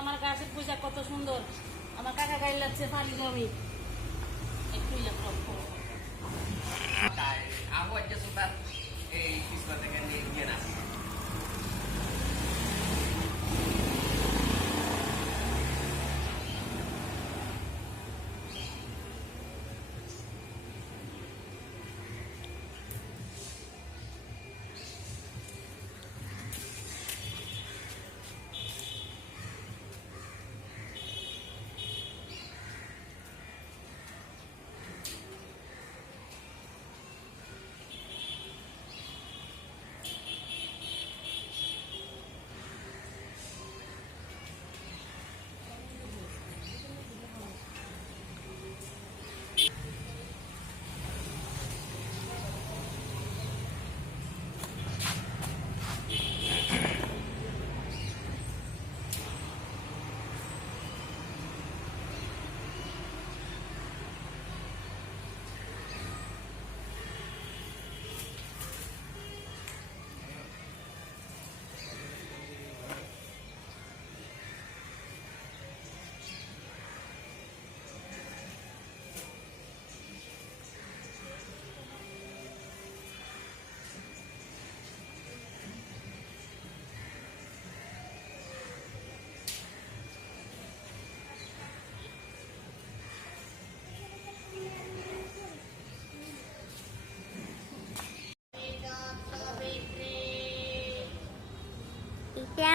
আমার গাছের পূজা কত সুন্দর, আমার কাকা গাই লাগছে পানি জমি একটু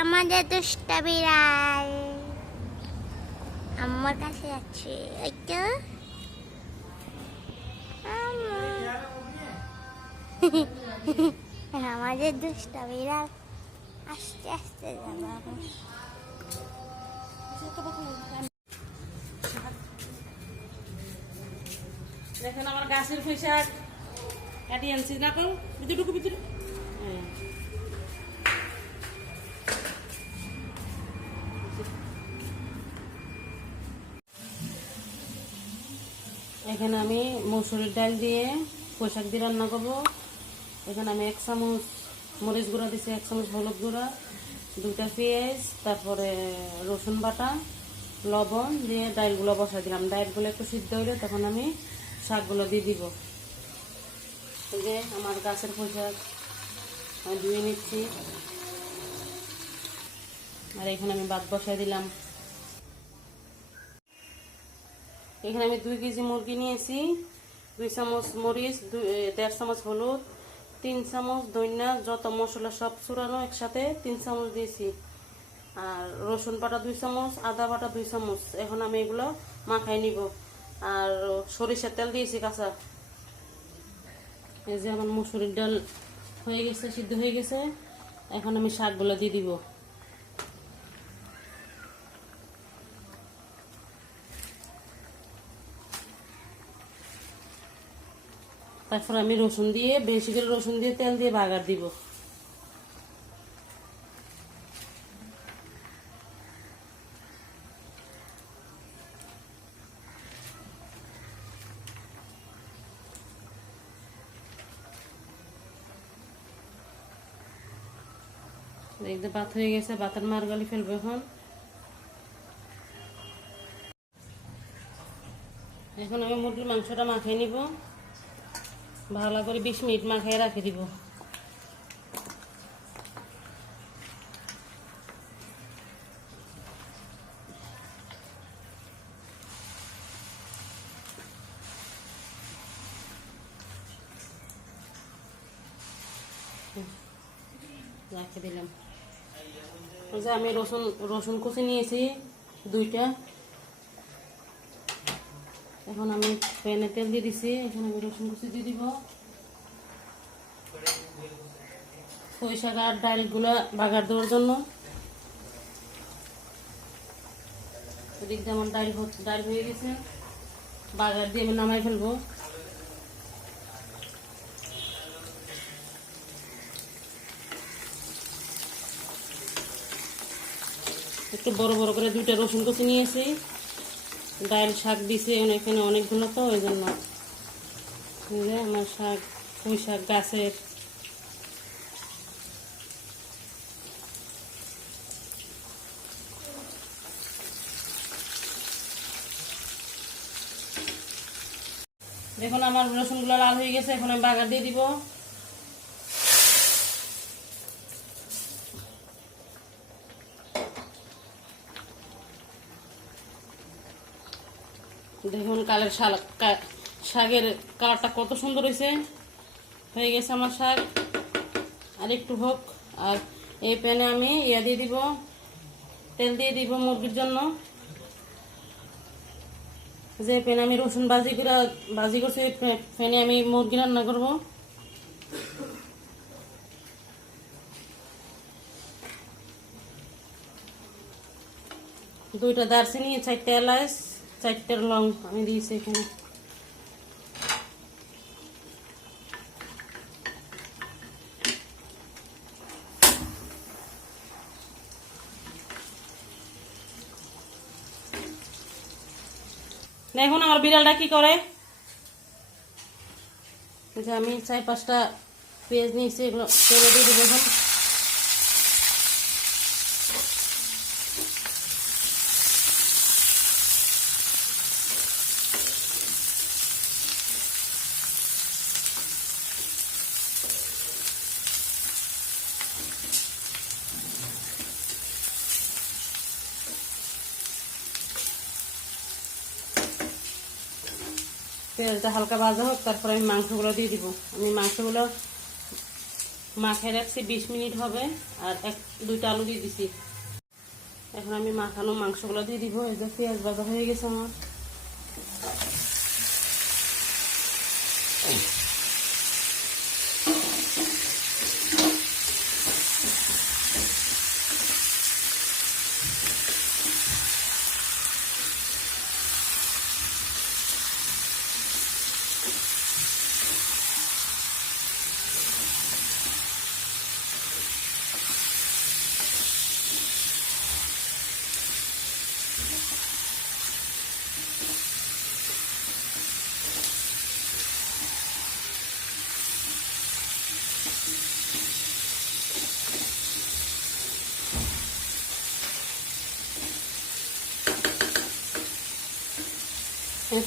আমাদের দুষ্টা বিড়াল আমার কাছে যাচ্ছে, ওই তো আমাদের দুষ্টা বিড়াল আস্তে আস্তে যাবো। দেখেন আমার গাছের পোশাক কাটিয়ে আনছি না, কেউ ভিতরে ভিতরে এখানে আমি মসুরের ডাল দিয়ে পোশাক দিয়ে রান্না করবো। এখানে আমি 1 চামচ মরিচ গুঁড়া দিচ্ছি, 1 চামচ হলুদ গুঁড়া, 2টা পেঁয়াজ, তারপরে রসুন বাটা, লবণ দিয়ে ডালগুলো বসাই দিলাম। ডালগুলো একটু সিদ্ধ হইলে তখন আমি শাকগুলো দিয়ে দিব। এই যে আমার গাছের পোশাক আমি ধুয়ে নিচ্ছি, আর এখানে আমি ভাত বসাই দিলাম। এখানে আমি 2 কেজি মুরগি নিয়েছি, 2 চামচ মরিচ, 1.5 চামচ হলুদ, 3 চামচ ধনিয়া, যত মশলা সব চুরানো একসাথে 3 চামচ দিয়েছি, আর রসুন বাটা 2 চামচ, আদা বাটা 2 চামচ। এখন আমি এগুলো মাখাই নিব। আর সরিষার তেল দিয়েছি কাঁচা। এই যে আমার মসুরির ডাল হয়ে গেছে, সিদ্ধ হয়ে গেছে। এখন আমি শাকগুলো দিয়ে দিব। তারপর আমি রসুন দিয়ে, বেশি করে রসুন দিয়ে তেল দিয়ে বাগার দিব। দেখতে ভাত হয়ে গেছে, ভাতের মারগালি ফেলবো এখন। এখন আমি মুরগির মাংসটা মাখিয়ে নিব, ভালো করে 20 মিনিট মাখিয়ে রাখে দিব। রাখে দিলাম। যে আমি রসুন কুচি নিয়েছি 2টা, এখন আমি প্যানে তেল দিয়ে দিছি, এখানে আমি রসুন কুচি দিয়ে দিব, পুঁই শাক আর ডালগুলো বাগার দেওয়ার জন্য। এদিক দিয়ে আমার ডাল হয়ে গেছে, বাগার দিয়ে আমি নামাই ফেলবো। একটু বড় বড় করে 2টা রসুন কুচি নিয়েছি, ডাল শাক দিছি এখানে অনেকগুলো, তো ওই জন্য আমার শাক পুঁই শাক গাছের। দেখুন আমার রসুনগুলো লাল হয়ে গেছে, এখন আমি বাগার দিয়ে দিব। দেখুন শাকের কালারটা কত সুন্দর হয়ে গেছে আমার শাক। আর একটু হোক। আর এই প্যানে আমি দিয়ে দিব, তেল দিয়ে দিব মুরগির জন্য। যে প্যানে আমি রসুন ভাজি করছি, প্যানে আমি মুরগি রান্না করব। দুইটা দারচিনি, 4টা এলাচ, 4টা লং আমি দিয়েছি এখানে। দেখুন আমার বিড়ালটা কি করে, যে আমি 4-5টা পেঁয়াজ নিয়েছি, এগুলো তেলে দিয়ে দিব। এখন পেঁয়াজটা হালকা ভাজা হোক, তারপরে আমি মাংসগুলো দিয়ে দিব। আমি মাংসগুলো মাখিয়ে রাখছি 20 মিনিট হবে, আর 2টা আলু দিয়ে দিছি। এখন আমি মাখানো মাংসগুলো দিয়ে দিব। এই যে পেঁয়াজ ভাজা হয়ে গেছে আমার।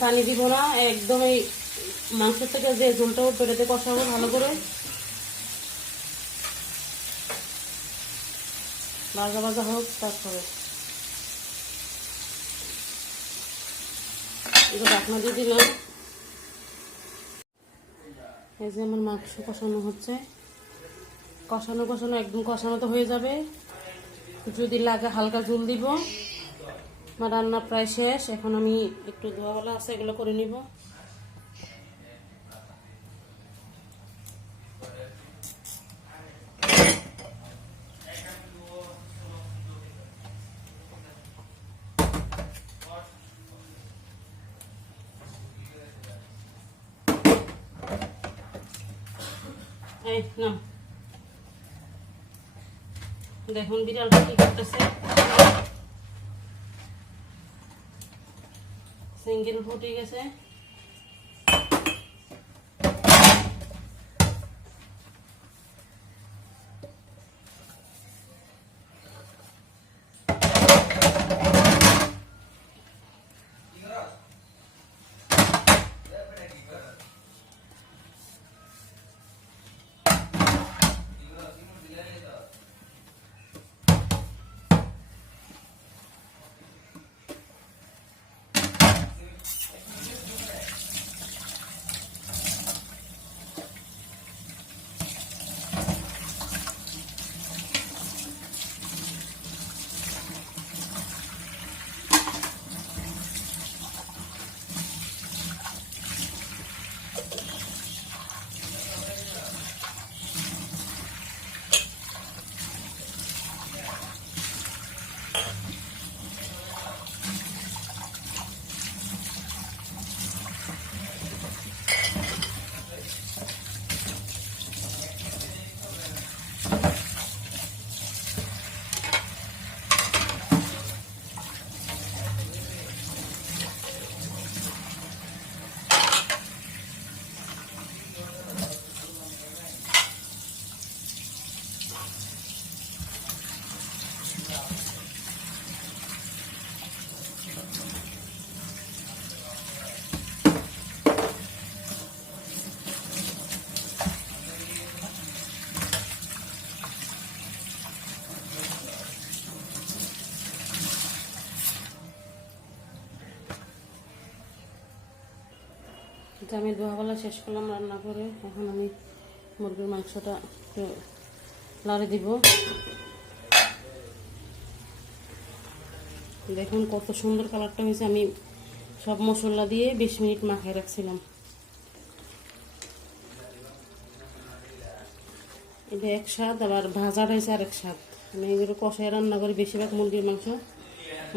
পানি দিব না, একদম এই মাংসের থেকে যে ঝোলটা উঠবে এটাতে কষাবো ভালো করে। ভাজা ভাজা হোক, তারপরে এগুলো ঢাকনা দিয়ে দিলাম। এই যে আমার মাংস কষানো হচ্ছে, কষানো একদম কষানো তো হয়ে যাবে। যদি লাগে হালকা ঝোল দিব। আমার রান্না প্রায় শেষ, এখন আমি একটু ধোয়াওয়ালা আছে, এগুলো করে নিব। এই না, দেখুন বিড়ালটা কি করতেছে, সিঙ্গেল ফুটে গেছে। আমি দুহাবেলা শেষ করলাম রান্না করে। এখন আমি মুরগির মাংসটা একটু লাড়ে দিব। দেখুন কত সুন্দর কালারটা হয়েছে। আমি সব মশলা দিয়ে 20 মিনিট মাখিয়ে রাখছিলাম। এটা এক স্বাদ, আবার ভাজা রয়েছে আর এক স্বাদ। আমি এগুলো কষায় রান্না করি বেশিরভাগ মুরগির মাংস,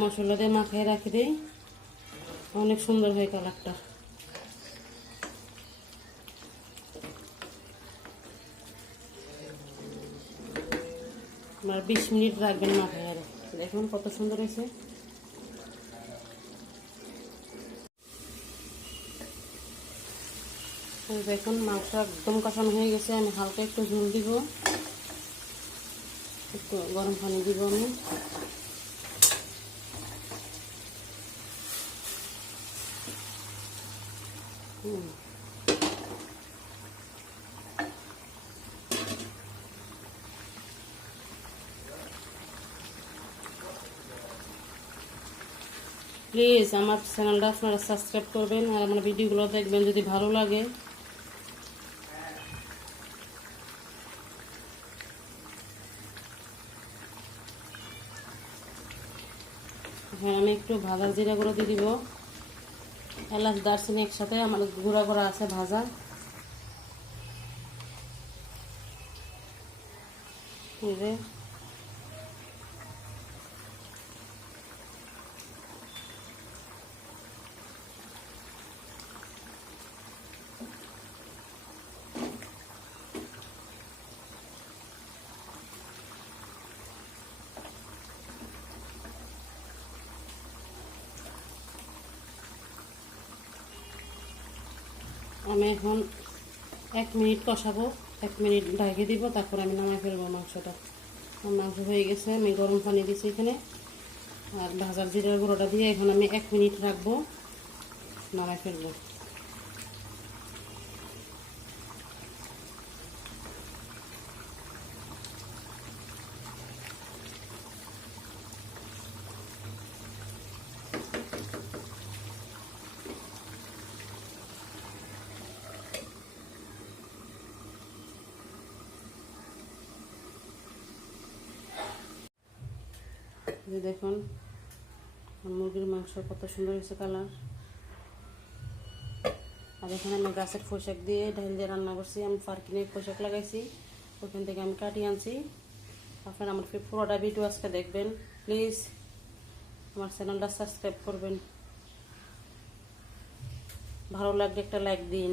মশলা দিয়ে মাখিয়ে রাখি দিই, অনেক সুন্দর হয় কালারটা। আপনার 20 মিনিট রাখবেন মাখায়। দেখুন কত সুন্দর হয়েছে। দেখুন মাংস একদম কষানো হয়ে গেছে। আমি হালকা একটু ঝোল দিব, একটু গরম পানি দিব আমি। প্লিজ আমার চ্যানেলটা আপনারা সাবস্ক্রাইব করবেন আর আমার ভিডিওগুলো দেখবেন যদি ভালো লাগে। হ্যাঁ, আমি একটু ভাজা জিরা গুঁড়ো দিয়ে দিব। এলাচ দারচিনি একসাথে আমার গুঁড়া করা আছে ভাজা। আমি এখন 1 মিনিট কষাবো, 1 মিনিট ঢাকে দিব, তারপর আমি নামাই ফেলবো মাংসটা। মাংস হয়ে গেছে। আমি গরম পানি দিচ্ছি এখানে আর ভাজার জিরার গুঁড়োটা দিয়ে এখন আমি 1 মিনিট রাখবো, নামাই ফেলবো। দেখুন মুরগির মাংস কত সুন্দর হয়েছে কালার। আর এখানে আমি গাছের পোশাক দিয়ে ঢাল দিয়ে রান্না করছি। আমি পার্কিংয়ে পোশাক লাগাইছি, ওখান থেকে আমি কাটিয়ে আনছি। আপনারা আমার পুরোটা ভিডিও আজকে দেখবেন। প্লিজ আমার চ্যানেলটা সাবস্ক্রাইব করবেন, ভালো লাগলে একটা লাইক দিন।